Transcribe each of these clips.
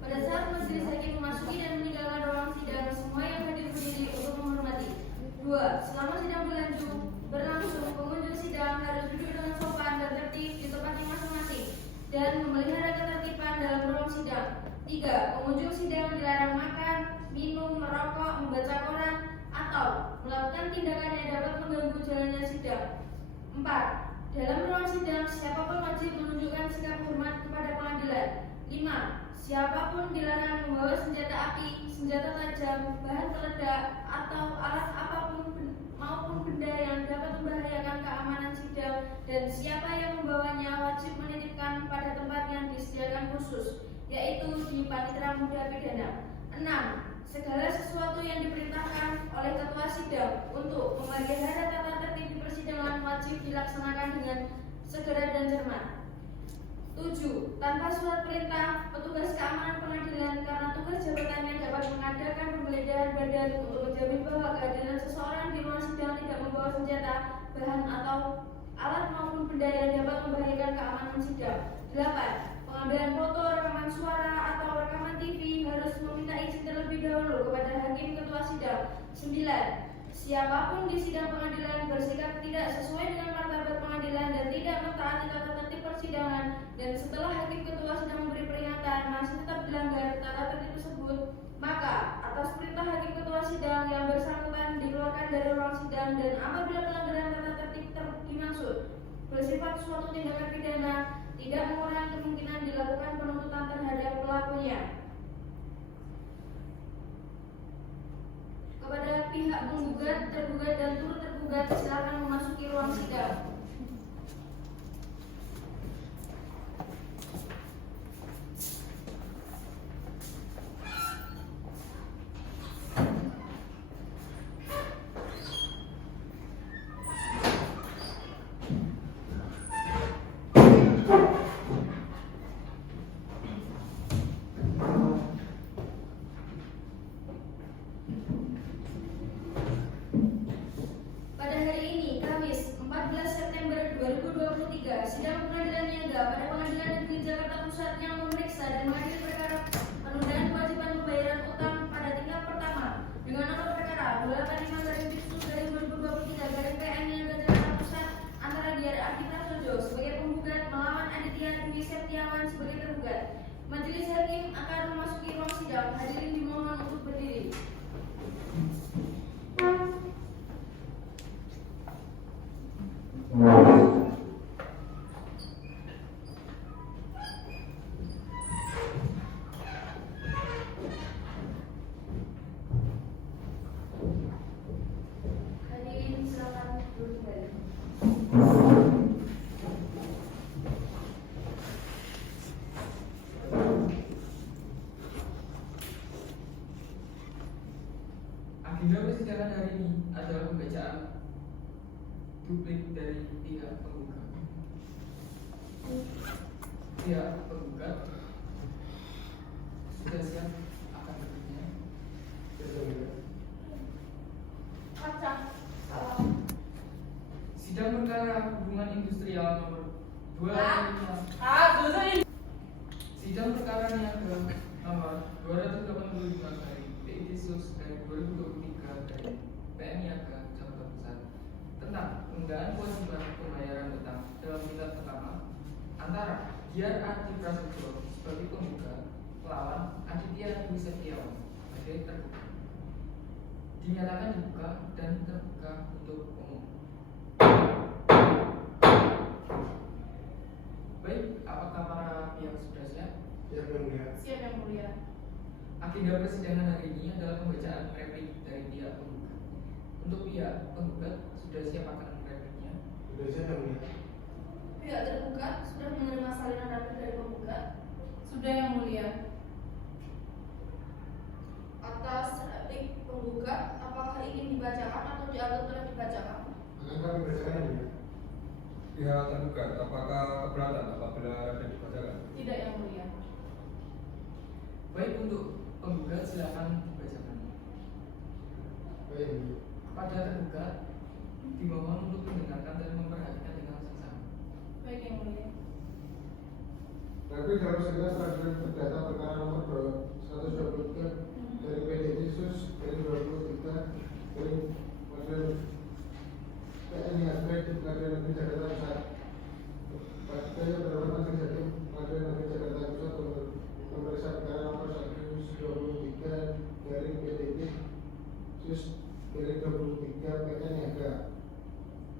Pada saat majelis hakim memasuki dan meninggalkan ruang sidang, semua yang hadir berdiri untuk menghormati. 2. Selama sidang berlangsung, pengunjung sidang harus duduk dengan sopan dan tertib di tempatnya masing-masing dan memelihara ketertiban dalam ruang sidang. 3. Pengunjung sidang dilarang makan, minum, merokok, membaca koran, atau melakukan tindakan yang dapat mengganggu jalannya sidang. 4. Dalam ruang sidang, siapapun wajib menunjukkan sikap hormat kepada pengadilan. 5. Siapapun dilarang membawa senjata api, senjata tajam, bahan peledak, atau alat apapun maupun benda yang dapat membahayakan keamanan sidang, dan siapa yang membawanya wajib menitipkan pada tempat yang disediakan khusus, yaitu di panitera muda pidana. 6. Segala sesuatu yang diperintahkan oleh ketua sidang untuk memelihara tata tertib di persidangan wajib dilaksanakan dengan segera dan cermat. 7. Tanpa surat perintah, petugas keamanan pengadilan karena tugas jabatannya dapat mengadakan penggeledahan badan untuk menjamin bahwa kehadiran seseorang di ruang sidang tidak membawa senjata, bahan atau alat maupun benda yang dapat membahayakan keamanan sidang. 8. Pengambilan foto, rekaman suara, atau rekaman TV harus meminta izin terlebih dahulu kepada hakim ketua sidang. 9. Siapapun di sidang pengadilan bersikap tidak sesuai dengan martabat pengadilan dan tidak mentaati tata tertib persidangan, dan setelah hakim ketua sidang memberi peringatan masih tetap dilanggar tata tertib tersebut, maka atas perintah hakim ketua sidang yang bersangkutan dikeluarkan dari ruang sidang, dan apabila pelanggaran tata tertib dimaksud bersifat suatu tindakan pidana, tidak mengurangi kemungkinan dilakukan penuntutan terhadap pelakunya. Kepada pihak penggugat, tergugat, dan turut tergugat, silakan memasuki ruang sidang. Sidang Pengadilan Niaga pada Pengadilan Negeri Jakarta Pusat yang memeriksa dan mengadili perkara penundaan kewajiban pembayaran utang pada tingkat pertama dengan nomor perkara 285/2023/PN Niaga Jakarta Pusat antara Diar Adi Prasojo sebagai penggugat melawan Aditya Dwi Septiawan sebagai tergugat. Majelis hakim akan memasuki ruang sidang. Hadirin dimohon untuk berdiri. Agenda persidangan hari ini adalah pembacaan duplik dari pihak penggugat. Pihak penggugat sudah siap akan bertanya. Sidang perkara hubungan industrial nomor 2. Sidang perkara Niaga nomor 285 dari PIT Sus dari 2023 dari PN Niaga Jakarta Pusat tentang penundaan kewajiban pembayaran utang dalam tingkat pertama antara Diar Adi Prasojo sebagai penggugat melawan Aditya Dwi Septiawan sebagai tergugat dinyatakan dibuka dan terbuka untuk umum. Baik, apakah para pihak sudah siap? Siap yang mulia. Agenda persidangan hari ini adalah pembacaan replik dari pihak penggugat. Untuk pihak penggugat sudah siap akan repliknya? Sudah siap yang mulia. Pihak tergugat sudah menerima salinan replik dari penggugat? Sudah yang mulia. Atas replik penggugat, apakah ingin dibacakan atau dianggap telah dibacakan? Akan kami bacakan ya. Pihak tergugat, apakah keberatan apabila replik dibacakan? Tidak yang mulia. Baik, untuk penggugat silakan dibacakan. Baik. Kepada tergugat dimohon untuk mendengarkan dan memperhatikan dengan seksama. Baik yang mulia. Baik, Tapi dalam segala peradilan perdata perkara nomor 123 dari PD Yesus dari 23 dari Pengadilan PN yang terkait di Pengadilan Negeri Jakarta Pusat. Saya berhormat Majelis Hakim Pengadilan Negeri Jakarta Pusat memeriksa perkara nomor 123 dari PDT Yesus dari 23 PN Niaga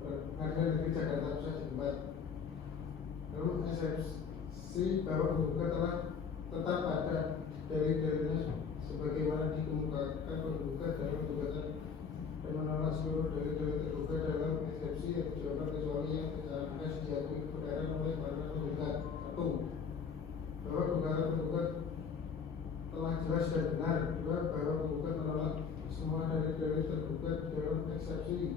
Pengadilan Negeri Jakarta Pusat setempat. Lalu eksepsi bahwa penggugat telah tetap pada dalil-dalilnya sebagaimana dikemukakan penggugat dalam gugatan dan menolak seluruh dalil-dalil tergugat dalam eksepsi yang dijawaban kecuali yang secara diakui kebenaran oleh para penggugat. Satu, bahwa gugatan penggugat telah jelas dan benar. Dua, bahwa penggugat menolak semua dalil-dalil tergugat dalam eksepsi.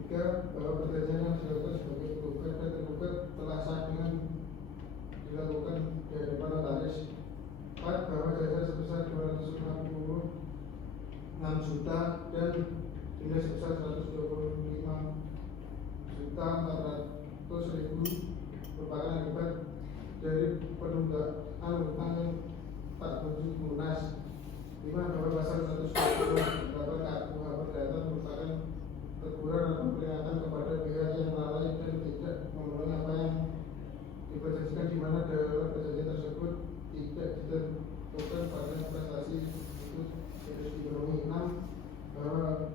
Tiga, bahwa perjanjian yang dilakukan sebagai penggugat dan tergugat telah sah dengan dilakukan di hadapan notaris. 4, bahwa jasa sebesar 256 juta dan denda sebesar 125 juta 400.000 merupakan akibat dari penundaan utang yang tak kunjung lunas. 5, bahwa pasal 120 KUH Perdata merupakan teguran atau peringatan kepada pihak yang lalai dan tidak memenuhi apa yang diperjanjikan, di mana dalam perjanjian tersebut tidak ditentukan pada prestasi itu harus dipenuhi. 6, bahwa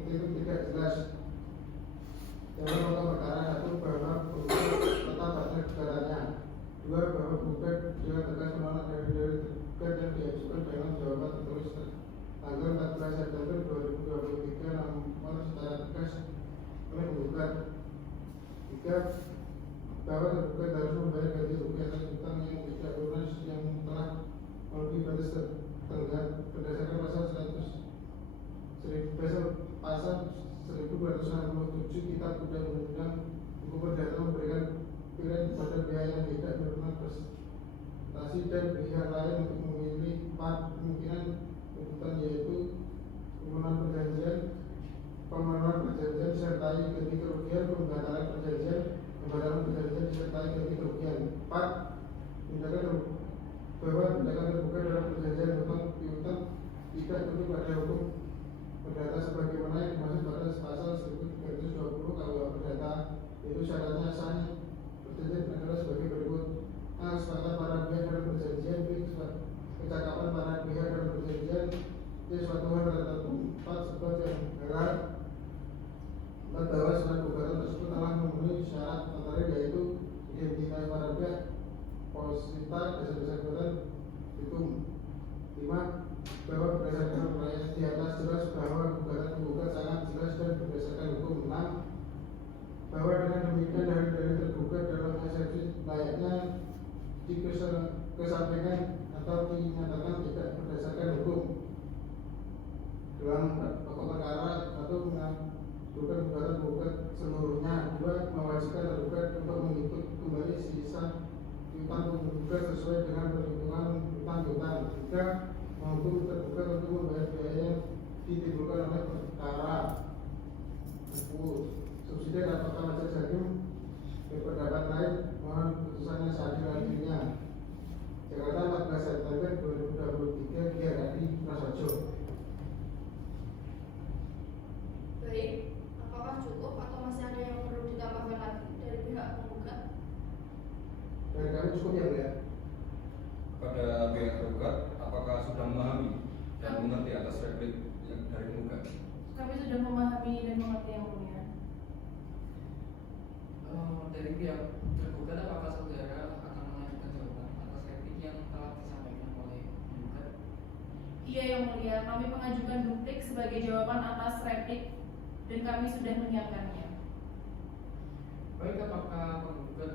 itu tidak jelas dalam pokok perkara. 1, bahwa penggugat tetap pada negaranya. 2, bahwa penggugat dengan tegas menolak dari tergugat yang diajukan dalam jawaban tertulis tanggal 14 September 2023 namun secara tegas oleh penggugat. 3, bahwa tergugat harus membayar ganti rugi atas utang yang tidak lunas yang telah melebihi batas tenggat berdasarkan pasal 1267 Kitab Undang-Undang Hukum Perdata memberikan pilihan kepada pihak yang tidak menerima prestasi dan pihak lain untuk memilih 4 kemungkinan tuntutan, yaitu pemenuhan perjanjian disertai ganti kerugian, pembatalan perjanjian disertai ganti kerugian. 4, bahwa tindakan terbuka dalam perjanjian hutang piutang tidak tunduk pada hukum perdata sebagaimana yang dimaksud pada pasal 1320 KUH Perdata, yaitu syaratnya sahnya perjanjian adalah sebagai berikut: A. Kesepakatan para pihak dalam perjanjian. B. Kecakapan para pihak dalam perjanjian. C. Suatu hal tertentu. 4. Sebab yang benar. 4. Bahwa surat gugatan tersebut telah memenuhi syarat antara yaitu identitas para pihak, posita, dasar-dasar gugatan hukum. 5. Bahwa berdasarkan uraian di atas jelas bahwa gugatan penggugat sangat jelas dan berdasarkan hukum. 6. Bahwa dengan demikian dari tergugat dalam eksepsi layaknya dikesampingkan atau dinyatakan tidak berdasarkan hukum. Dalam pokok perkara, 1. Mengajukan gugatan penggugat seluruhnya. 2. Mewajibkan tergugat untuk mengikut kembali sisa utang penggugat sesuai dengan perhitungan utang piutang. 3. Menghukum tergugat untuk membayar biaya yang ditimbulkan oleh perkara. 10. Subsidi apakah majelis hakim berpendapat lain, mohon putusannya seadil-adilnya. Jakarta 14 September 2023, Kiai Hadi Prasojo. Baik, apakah cukup atau masih ada yang perlu ditambahkan lagi dari pihak penggugat? Dari kami cukup ya, Bu ya. Pada pihak tergugat, apakah sudah memahami dan mengerti atas replik yang dari penggugat? Kami sudah memahami dan mengerti yang mulia. Dari pihak tergugat, apakah saudara akan mengajukan jawaban atas replik yang telah disampaikan oleh penggugat? Iya yang mulia, kami mengajukan duplik sebagai jawaban atas replik dan kami sudah menyiapkannya. Baik, apakah penggugat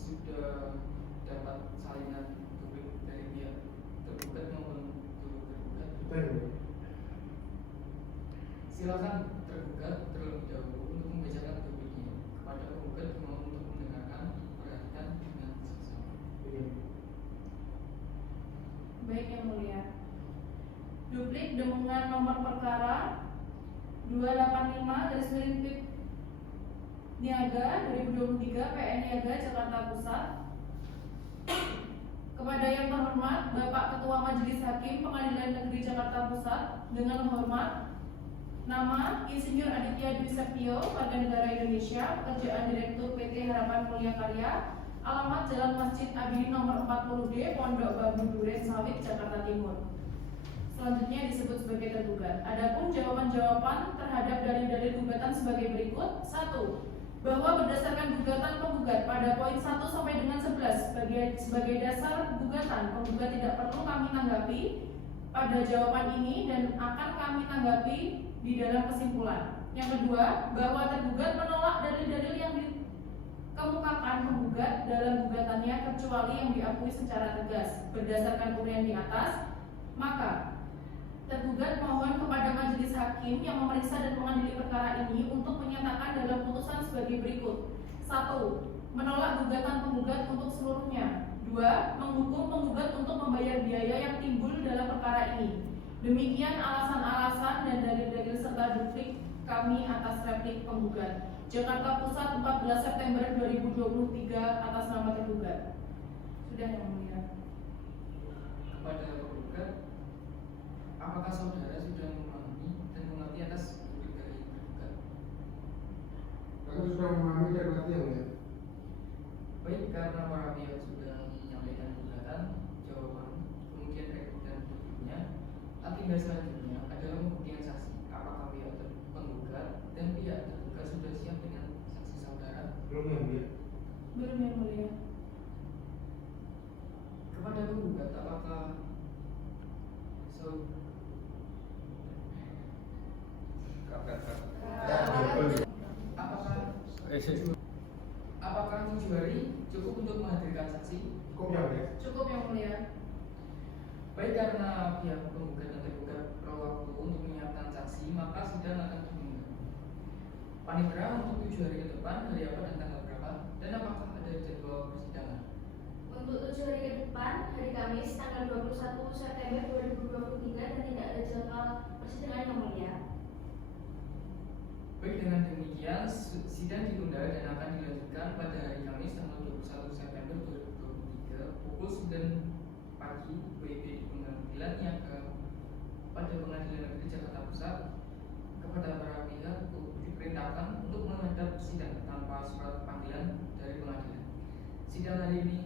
sudah dapat salinan duplik dari pihak tergugat maupun tergugat? Betul. Silakan tergugat terlebih dahulu untuk membacakan dupliknya kepada penggugat mau untuk mendengarkan, perhatikan dengan seksama. Baik yang mulia. Duplik dengan nomor perkara 285 Niaga 2023 PN Niaga Jakarta Pusat Kepada yang terhormat Bapak Ketua Majelis Hakim Pengadilan Negeri Jakarta Pusat, dengan hormat nama Insinyur Aditya Dwi Septio, warga negara Indonesia, pekerjaan Direktur PT Harapan Mulia Karya, alamat Jalan Masjid Abi nomor 40D, Pondok Bambu Duren Sawit, Jakarta Timur. Selanjutnya disebut sebagai tergugat. Adapun jawaban-jawaban terhadap dalil-dalil gugatan sebagai berikut. 1. Bahwa berdasarkan gugatan penggugat pada poin 1 sampai dengan 11 sebagai dasar gugatan, penggugat tidak perlu kami tanggapi pada jawaban ini dan akan kami tanggapi di dalam kesimpulan. Yang kedua, bahwa tergugat menolak dalil-dalil yang dikemukakan penggugat dalam gugatannya kecuali yang diakui secara tegas. Berdasarkan uraian di atas, maka tergugat mohon kepada majelis hakim yang memeriksa dan mengadili perkara ini untuk menyatakan dalam putusan sebagai berikut. 1. Menolak gugatan penggugat untuk seluruhnya. 2. Menghukum penggugat untuk membayar biaya yang timbul dalam perkara ini. Demikian alasan-alasan dan dalil-dalil serta duplik kami atas replik penggugat. Jakarta Pusat 14 September 2023 atas nama tergugat. Sudah, Yang Mulia. Kepada penggugat, apakah saudara sudah memahami dan mengerti atas duplik dari penggugat? Aku sudah memahami dan mengerti yang mulia. Baik, karena para pihak sudah menyampaikan gugatan, jawaban, kemudian replik dan dupliknya, agenda selanjutnya adalah pembuktian saksi. Apakah pihak penggugat dan pihak tergugat sudah siap dengan saksi saudara? Belum yang mulia. Belum, Yang Mulia. Kepada penggugat, apakah apakah 7 hari cukup untuk menghadirkan saksi? Cukup yang mulia. Cukup, Yang Mulia. Baik, karena pihak penggugat dan tergugat perlu waktu untuk menyiapkan saksi, maka sidang akan ditunda. Panitera untuk 7 hari ke depan, hari apa dan tanggal berapa? Dan apakah ada jadwal persidangan? Untuk 7 hari ke depan, hari Kamis tanggal 21 September 2023 dan tidak ada jadwal persidangan yang mulia. Baik, dengan demikian sidang ditunda dan akan dilanjutkan pada hari Kamis tanggal 21 September 2023 pukul 9 pagi WIB di Pengadilan Niaga pada Pengadilan Negeri Jakarta Pusat. Kepada para pihak diperintahkan untuk menghadap sidang tanpa surat panggilan dari pengadilan. Sidang hari ini